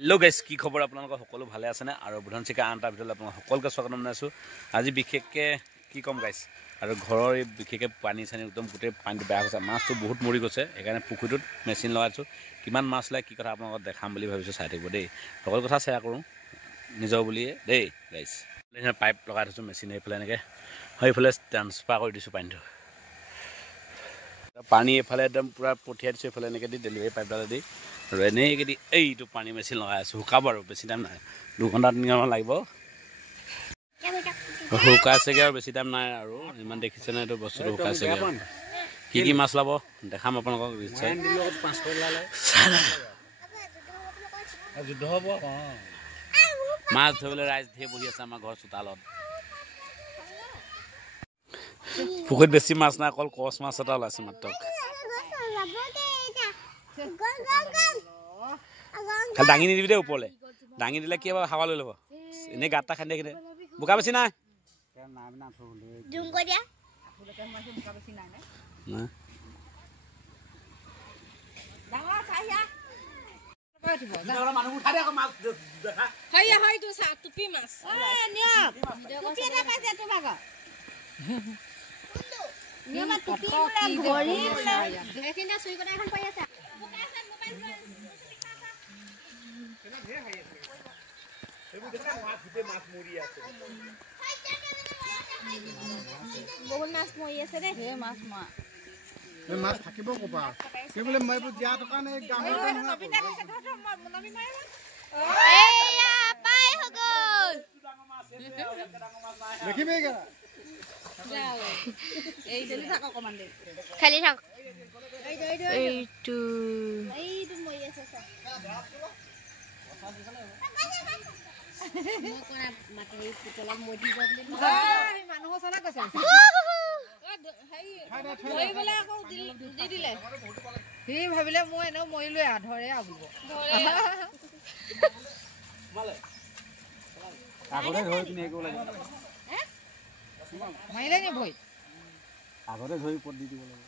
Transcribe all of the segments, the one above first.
Hello' guys, কি খবৰ? আপোনালোকৰ সকলো ভালে আছেনে? আৰু বুধান চিকা আন এটা ভিডিঅ'লৈ আপোনালোক সকলোকে স্বাগতম জনাইছোঁ। আজি বিশেষকৈ কি ক'ম গাইজ, আৰু ঘৰৰ এই বিশেষকৈ পানী চানী একদম গোটেই পানীটো বেয়া হৈছে, মাছটো বহুত মৰি গৈছে। সেইকাৰণে পুখুৰীটোত মেচিন লগাইছোঁ। কিমান মাছ লাগে কি কথা আপোনালোকক দেখাম বুলি ভাবিছোঁ, চাই থাকিব দেই। সকলো কথা শ্বেয়াৰ কৰোঁ নিজৰ বুলিয়ে দেই গাইজ। পাইপ লগাই থৈছোঁ মেচিন, এইফালে এনেকৈ সেইফালে ট্ৰান্সফাৰ কৰি দিছোঁ পানীটো। পানী এইফালে একদম পূৰা পঠিয়াই দিছোঁ, এইফালে এনেকৈ দি ডেলিভাৰী পাইপডালে দি। আৰু এনেকৈ দি এইটো পানী মেচিন লগাই আছোঁ। শুকাব আৰু বেছি টাইম নাই, 2 ঘণ্টা 3 ঘণ্টামান লাগিব। শুকাইছেগৈ আৰু বেছি টাইম নাই আৰু ইমান দেখিছেনে এইটো বস্তুটো শুকাইছেগৈ। কি কি মাছ ল'ব দেখাম আপোনালোকক নিশ্চয়। মাছ ধৰিবলৈ ৰাইজ ধেৰ বহি আছে আমাৰ ঘৰৰ চোতালত। পুখুৰীত বেছি মাছ নাই, অকল কচ মাছ এটা ওলাইছে মাত্ৰ। খালি দাঙি নিদিবি দেই ওপৰলৈ, দাঙি দিলে কি হ'ব, হাৱা লৈ ল'ব। এনেই গাঁত এটা খান্দি কিনে বোকা বেছি নাই। বহুত মাছ মৰি আছে দেই, মাছ মৰা মাছ থাকিব ক'পা কি বোলে মই দিয়া টকা নাই খালি থাক। সি ভাবিলে মই এনেও মৰিলো ধৰে আবুব মাৰিলে নি ভৰি আগতে ধৰি ওপৰত দি দিব লাগে।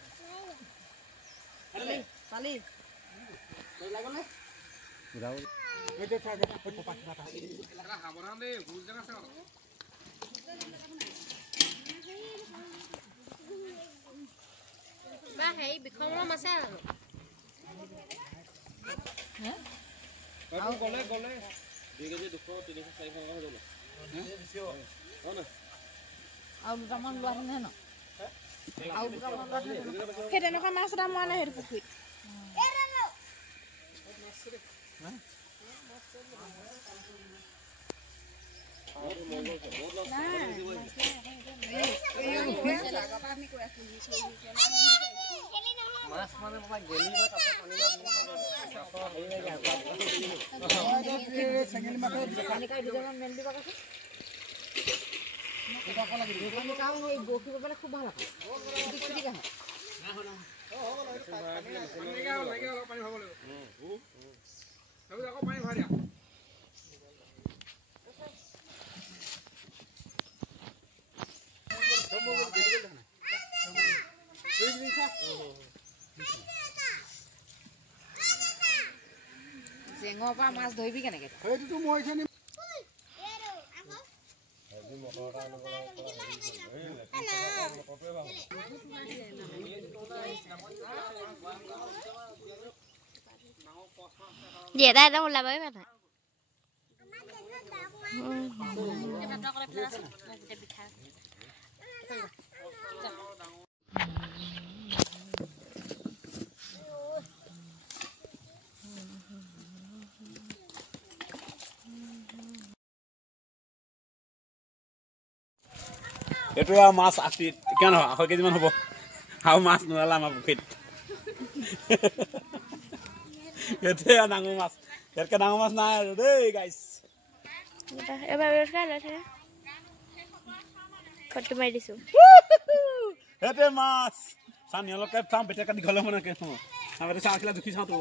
হেৰি বিষমৰ মাছ আছে আৰু দুটামান লোৱাহে ন সেই তেনেকুৱা মাছ এটা মৰা নাই সেইটো পুখুৰীত। খুব ভাল জেঙৰ পৰা মাছ ধৰিবি কেনেকে? সেইটোতো মই এটা একদম ওলাবই মানে এইটো আৰু মাছ 80 কিমান হ'ব, 100 কেজিমান হ'ব। আৰু মাছ নোলালে আমাৰ পুখুৰীত। এইটোৱে ডাঙৰ মাছ, ইয়াতকৈ ডাঙৰ মাছ নাই আৰু দেই গাইজ। ফটো মাৰি দিছো সেইটোৱে মাছ। চাওঁ নিয়লকে চাওঁ, বেটেকা দীঘলে মানে চাওঁ চাওঁ দুখি চাওঁ তো।